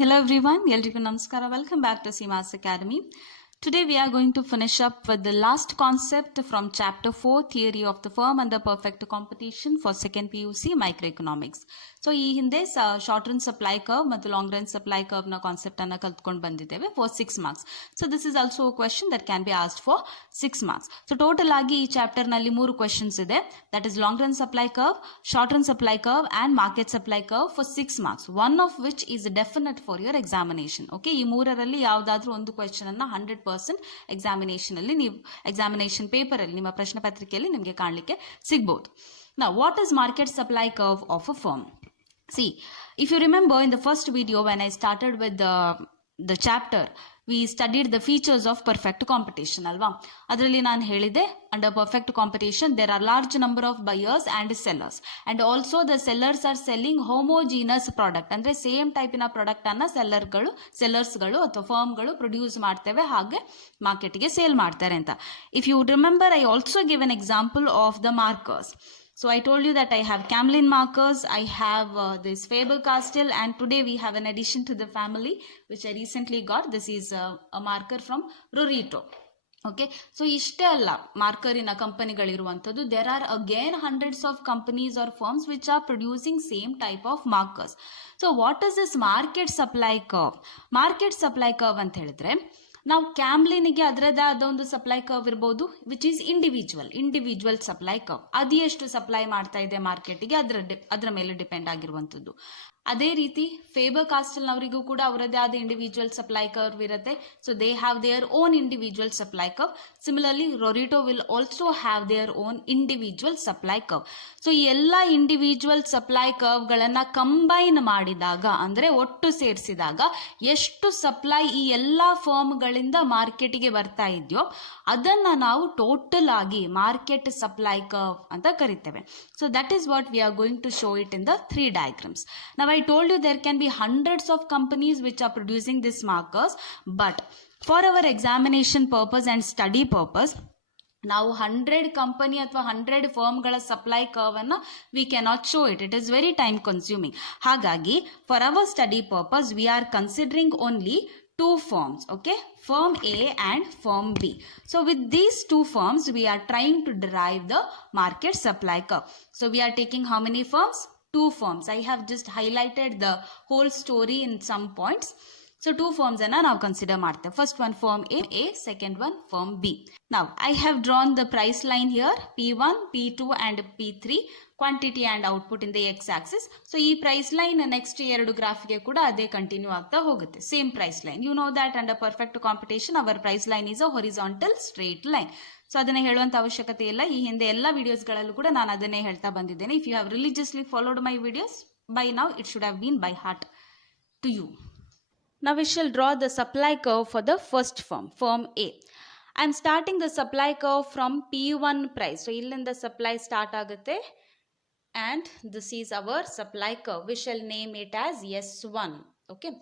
Hello everyone, ಎಲ್ರಿಗೂ ನಮಸ್ಕಾರ. Welcome back to Seema's Academy. Today we are going to finish up with the last concept from chapter 4, Theory of the Firm under Perfect Competition for second PUC Microeconomics. So ಈ ಹಿಂದೆ short run supply curve ಮತ್ತು long run supply curve ನ ಕಾನ್ಸೆಪ್ಟ್ ಅನ್ನ ಕಲ್ತ್ಕೊಂಡು ಬಂದಿದ್ದೇವೆ ಫಾರ್ 6 marks. So this is also question that can be asked for 6 marks. So total ಆಗಿ ಈ ಚಾಪ್ಟರ್ ನಲ್ಲಿ 3 ಕ್ವೆಶನ್ಸ್ ಇದೆ. That is long run supply curve, short run supply curve and market supply curve for 6 marks, one of which is definite for your examination. Okay, ಈ ಮೂರರಲ್ಲಿ ಯಾವುದಾದ್ರೂ ಒಂದು ಕ್ವೆಶನ್ ಅನ್ನ 100% ಎಕ್ಸಾಮಿನೇಷನ್ ಅಲ್ಲಿ ನೀವು ಎಕ್ಸಾಮಿನೇಷನ್ ಪೇಪರ್ ಅಲ್ಲಿ ನಿಮ್ಮ ಪ್ರಶ್ನೆ ಪತ್ರಿಕೆಯಲ್ಲಿ ನಿಮಗೆ ಕಾಣಲಿಕ್ಕೆ ಸಿಗಬಹುದು. Now, what is market supply curve of a firm? See, if you remember in the first video when I started with the chapter, we studied the features of perfect competition, alva. Adರಲ್ಲಿ ನಾನು ಹೇಳಿದೆ, under perfect competition there are large number of buyers and sellers, and also the sellers are selling homogeneous product, ಅಂದ್ರೆ ಸೇಮ್ ಟೈಪಿನ ಪ್ರಾಡಕ್ಟ್ ಅನ್ನ ಸೆಲ್ಲರ್ಸ್ಗಳು ಅಥವಾ ಫರ್ಮ್ಗಳು ಪ್ರೊಡ್ಯೂಸ್ ಮಾಡ್ತೇವೆ, ಹಾಗೆ ಮಾರ್ಕೆಟ್ಗೆ ಸೇಲ್ ಮಾಡ್ತಾರೆ ಅಂತ. If you remember, I also gave an example of the markers. So I told you that I have Camlin markers, I have this Faber-Castell, and today we have an addition to the family which I recently got. This is a marker from Lorito. Okay, so ಇಷ್ಟೇ ಅಲ್ಲ ಮಾರ್ಕರಿನ ಕಂಪನಿಗಳಿರುವಂಥದ್ದು. There are again hundreds of companies or firms which are producing same type of markers. So what is this market supply curve? Market supply curve ಅಂತ ಹೇಳಿದ್ರೆ, ನಾವು ಕ್ಯಾಮ್ಲಿನ್ಗೆ ಅದರದೇ ಆದ ಒಂದು ಸಪ್ಲೈ ಕರ್ವ್ ಇರಬಹುದು which is individual supply curve. ಅದು ಎಷ್ಟು ಸಪ್ಲೈ ಮಾಡ್ತಾ ಇದೆ ಮಾರ್ಕೆಟ್ಗೆ ಅದರ ಮೇಲೆ ಡಿಪೆಂಡ್ ಆಗಿರುವಂಥದ್ದು. ಅದೇ ರೀತಿ ಫೇಬರ್ ಕಾಸ್ಟಲ್ ನವರಿಗೂ ಕೂಡ ಅವರದೇ ಆದ ಇಂಡಿವಿಜುವಲ್ ಸಪ್ಲೈ ಕರ್ವ್ ಇರುತ್ತೆ. So they have their own individual supply curve. Similarly Rorito will also have their own individual supply curve. So ಈ ಎಲ್ಲ ಇಂಡಿವಿಜುವಲ್ ಸಪ್ಲೈ ಕರ್ವ್ ಗಳನ್ನ ಕಂಬೈನ್ ಮಾಡಿದಾಗ, ಅಂದ್ರೆ ಒಟ್ಟು ಸೇರಿಸಿದಾಗ ಎಷ್ಟು ಸಪ್ಲೈ ಈ ಎಲ್ಲಾ ಫರ್ಮ್ ಗಳಿಂದ ಮಾರ್ಕೆಟ್ಗೆ ಬರ್ತಾ ಇದೆಯೋ ಅದನ್ನ ನಾವು ಟೋಟಲ್ ಆಗಿ ಮಾರ್ಕೆಟ್ ಸಪ್ಲೈ ಕರ್ವ್ ಅಂತ ಕರಿತೇವೆ. So that is what we are going to show it in the 3 diagrams. Now I told you there can be hundreds of companies which are producing these markers, but for our examination purpose and study purpose, ನಾವು 100 company ಅಥವಾ 100 ಫರ್ಮ್ಗಳ supply curve ಅನ್ನ we cannot show it. It is very time consuming. ಹಾಗಾಗಿ for our study purpose we are considering only 2 firms, okay, firm A and firm B. So with these 2 firms we are trying to derive the market supply curve. So we are taking how many firms? 2 firms. I have just highlighted the whole story in some points. So 2 firms anna now consider ಮಾಡ್ತೇವೆ. First one firm A, second one firm B. Now I have drawn the price line here, P1, P2 and P3, quantity and output in the x axis. So ಈ price line next 2 ಗ್ರಾಫ್ಗೆ ಕೂಡ ಅದೇ continue ಆಗ್ತಾ ಹೋಗುತ್ತೆ, same price line. You know that under perfect competition our price line is a horizontal straight line. So ಅದನ್ನೇ ಹೇಳುವಂತ ಅವಶ್ಯಕತೆ ಇಲ್ಲ. ಈ ಹಿಂದೆ ಎಲ್ಲ ವಿಡಿಯೋಸ್ಗಳಲ್ಲೂ ಕೂಡ ನಾನು ಅದನ್ನೇ ಹೇಳ್ತಾ ಬಂದಿದ್ದೇನೆ. If you have religiously followed my videos by now it should have been by heart to you. Now we shall draw the supply curve for the first firm, firm A. I am starting the supply curve from P1 price. So illinda supply start agutte and this is our supply curve. We shall name it as S1. Okay,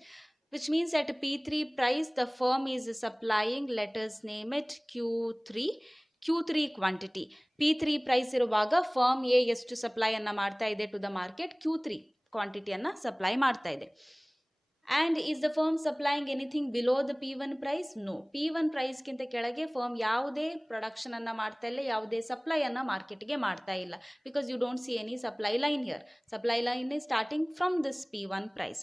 which means at P3 price the firm is supplying, let us name it Q3 quantity. P3 price iruvaga firm A ಎಷ್ಟು supply ಅನ್ನ ಮಾಡ್ತಾ ಇದೆ to the market? Q3 quantity ಅನ್ನ supply ಮಾಡ್ತಾ ಇದೆ. And is the firm supplying anything below the P1 price? No. P1 price ಗಿಂತ ಕೆಳಗೆ ಫರ್ಮ್ ಯಾವುದೇ ಪ್ರೊಡಕ್ಷನ್ ಅನ್ನ ಮಾಡ್ತಾ ಇಲ್ಲ, ಯಾವುದೇ ಸಪ್ಲೈ ಅನ್ನ ಮಾರ್ಕೆಟ್ಗೆ ಮಾಡ್ತಾ ಇಲ್ಲ. Because you don't see any supply line here. Supply line is starting from this P1 price.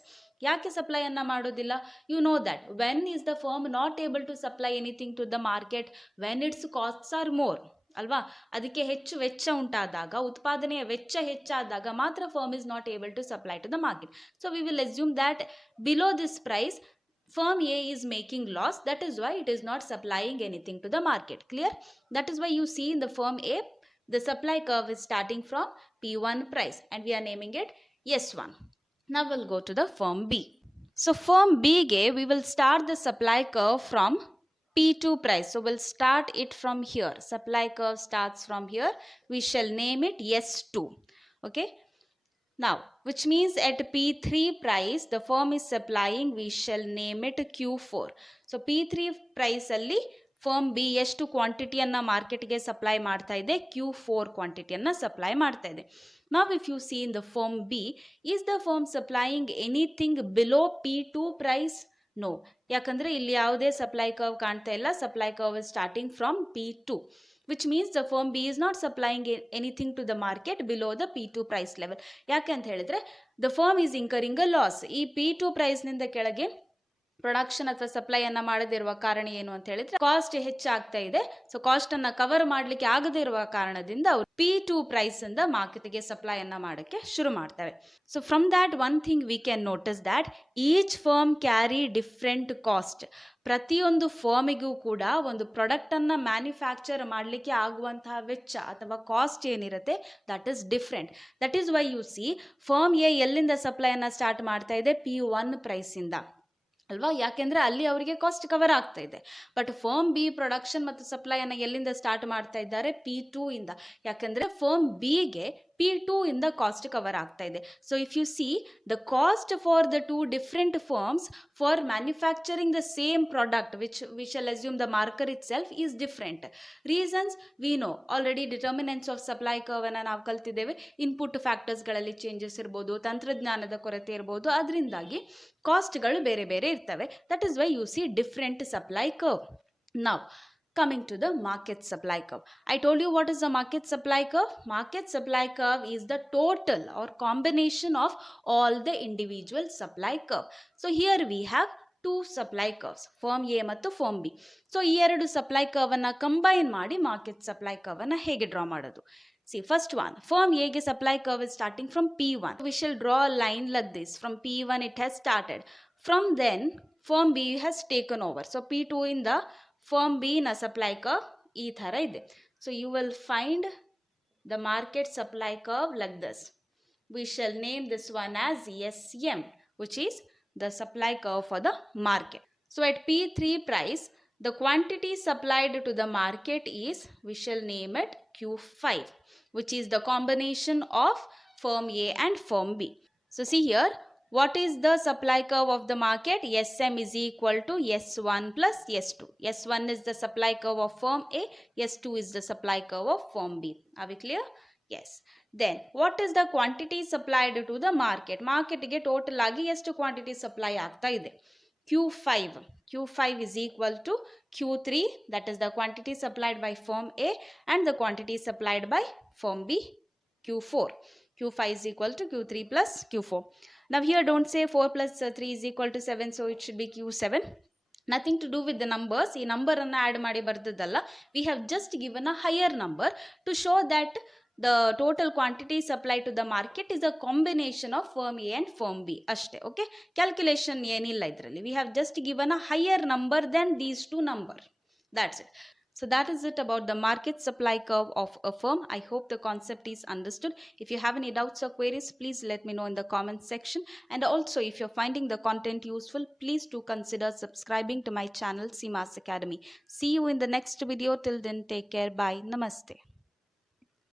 ಯಾಕೆ ಸಪ್ಲೈ ಅನ್ನ ಮಾಡೋದಿಲ್ಲ? You know that when is the firm not able to supply anything to the market? When its costs are more, ಅಲ್ವಾ? ಅದಕ್ಕೆ ಹೆಚ್ಚು ವೆಚ್ಚ ಉಂಟಾದಾಗ, ಉತ್ಪಾದನೆಯ ವೆಚ್ಚ ಹೆಚ್ಚಾದಾಗ ಮಾತ್ರ firm is not able to supply to the market. So we will assume that below this price firm A is making loss. That is why it is not supplying anything to the market. Clear? That is why you see in the firm A the supply curve is starting from P1 price and we are naming it S1. Now we'll go to the firm B. So firm B ge we will start the supply curve from P2 price. So we'll start it from here. Supply curve starts from here. We shall name it S2. Okay. Now, which means at P3 price the firm is supplying, we shall name it Q4. So P3 price alli firm B ಎಷ್ಟು ಕ್ವಾಂಟಿಟಿಯನ್ನು ಮಾರ್ಕೆಟ್ಗೆ ಸಪ್ಲೈ ಮಾಡ್ತಾ ಇದೆ, Q4 ಕ್ವಾಂಟಿಟಿಯನ್ನು ಸಪ್ಲೈ ಮಾಡ್ತಾ ಇದೆ. Now if you see in the firm B, is the firm supplying anything below P2 price? No. ಯಾಕಂದರೆ ಇಲ್ಲಿ ಯಾವುದೇ ಸಪ್ಲೈ ಕರ್ವ್ ಕಾಣ್ತಾ ಇಲ್ಲ. Supply curve is starting from P2. Which means the firm B is not supplying anything to the market below the P2 price level. ಯಾಕೆ ಅಂತ ಹೇಳಿದ್ರೆ the firm is incurring a loss. ಈ P2 ಪ್ರೈಸ್ನಿಂದ ಕೆಳಗೆ ಪ್ರೊಡಕ್ಷನ್ ಅಥವಾ ಸಪ್ಲೈಯನ್ನು ಮಾಡದಿರುವ ಕಾರಣ ಏನು ಅಂತ ಹೇಳಿದ್ರೆ ಕಾಸ್ಟ್ ಹೆಚ್ಚಾಗ್ತಾ ಇದೆ. ಸೊ ಕಾಸ್ಟನ್ನು ಕವರ್ ಮಾಡಲಿಕ್ಕೆ ಆಗದೇ ಇರುವ ಕಾರಣದಿಂದ ಅವರು P2 ಪ್ರೈಸಿಂದ ಮಾರ್ಕೆಟ್ಗೆ ಸಪ್ಲೈಯನ್ನು ಮಾಡೋಕ್ಕೆ ಶುರು ಮಾಡ್ತವೆ. So from that one thing we can notice that each firm carry different cost. ಪ್ರತಿಯೊಂದು ಫರ್ಮಿಗೂ ಕೂಡ ಒಂದು ಪ್ರಾಡಕ್ಟನ್ನು ಮ್ಯಾನುಫ್ಯಾಕ್ಚರ್ ಮಾಡಲಿಕ್ಕೆ ಆಗುವಂತಹ ವೆಚ್ಚ ಅಥವಾ ಕಾಸ್ಟ್ ಏನಿರುತ್ತೆ that is different. That is why U C firm A ಎಲ್ಲಿಂದ ಸಪ್ಲೈಯನ್ನು ಸ್ಟಾರ್ಟ್ ಮಾಡ್ತಾ ಇದೆ, P1 ಪ್ರೈಸಿಂದ ಅಲ್ವಾ, ಯಾಕೆಂದರೆ ಅಲ್ಲಿ ಅವರಿಗೆ ಕಾಸ್ಟ್ ಕವರ್ ಆಗ್ತಾ ಇದೆ. ಬಟ್ ಫರ್ಮ್ ಬಿ ಪ್ರೊಡಕ್ಷನ್ ಮತ್ತು ಸಪ್ಲೈಯನ್ನು ಎಲ್ಲಿಂದ ಸ್ಟಾರ್ಟ್ ಮಾಡ್ತಾ ಇದ್ದಾರೆ, P2 ಇಂದ. ಯಾಕೆಂದರೆ ಫರ್ಮ್ ಬಿಗೆ P2 ಇಂದ ಕಾಸ್ಟ್ ಕವರ್ ಆಗ್ತಾ ಇದೆ. So if you see the cost for the two different firms for manufacturing the same product which we shall assume the marker itself is different. Reasons we know already. Determinants of supply ಕರ್ವನ್ನು ನಾವು ಕಲ್ತಿದ್ದೇವೆ. ಇನ್ಪುಟ್ ಫ್ಯಾಕ್ಟರ್ಸ್ಗಳಲ್ಲಿ ಚೇಂಜಸ್ ಇರ್ಬೋದು, ತಂತ್ರಜ್ಞಾನದ ಕೊರತೆ ಇರ್ಬೋದು, ಅದರಿಂದಾಗಿ ಕಾಸ್ಟ್ಗಳು ಬೇರೆ ಬೇರೆ ಇರ್ತವೆ. That is why U C different supply curve. Now coming to the market supply curve. I told you what is the market supply curve. Market supply curve is the total or combination of all the individual supply curve. So here we have two supply curves, firm A ಮತ್ತು firm B. So ಈ ಎರಡು ಸಪ್ಲೈ ಕರ್ವನ್ನು ಕಂಬೈನ್ ಮಾಡಿ market supply ಕರ್ವನ್ನು ಹೇಗೆ ಡ್ರಾ ಮಾಡೋದು? See, first one, firm A ಗೆ supply curve is starting from P1. We shall draw a line like this. From P1 it has started. From then, firm B has taken over. So P2 ಇಂದ firm B ನ supply curve ಈ ಥರ ಇದೆ. So you will find the market supply curve like this. We shall name this one as SM, which is the supply curve for the market. So at P3 price the quantity supplied to the market is, we shall name it Q5, which is the combination of firm A and firm B. So see here, what is the supply curve of the market? SM is equal to S1 plus S2. S1 is the supply curve of firm A, S2 is the supply curve of firm B. Are we clear? Yes. Then what is the quantity supplied to the market? Market ಗೆ total ಆಗಿ ಎಷ್ಟು quantity supply ಆಗ್ತಾ ಇದೆ? Q5. Q5 is equal to Q3, that is the quantity supplied by firm A, and the quantity supplied by firm B, Q4. Q5 is equal to Q3 plus Q4. Now here don't say 4 plus 3 is equal to 7, so it should be Q7. Nothing to do with the numbers. ಈ ನಂಬರನ್ನು ಆ್ಯಡ್ ಮಾಡಿ ಬರ್ತದಲ್ಲ. We have just given a higher number to show that the total quantity supplied to the market is a combination of firm A and firm B. ಅಷ್ಟೇ. Okay, calculation ಏನಿಲ್ಲ ಇದರಲ್ಲಿ. We have just given a higher number than these two number. That's it. So that is it about the market supply curve of a firm. I hope the concept is understood. If you have any doubts or queries, please let me know in the comment section. And also, if you're finding the content useful, please do consider subscribing to my channel, CMAS Academy. See you in the next video. Till then, take care. Bye. Namaste.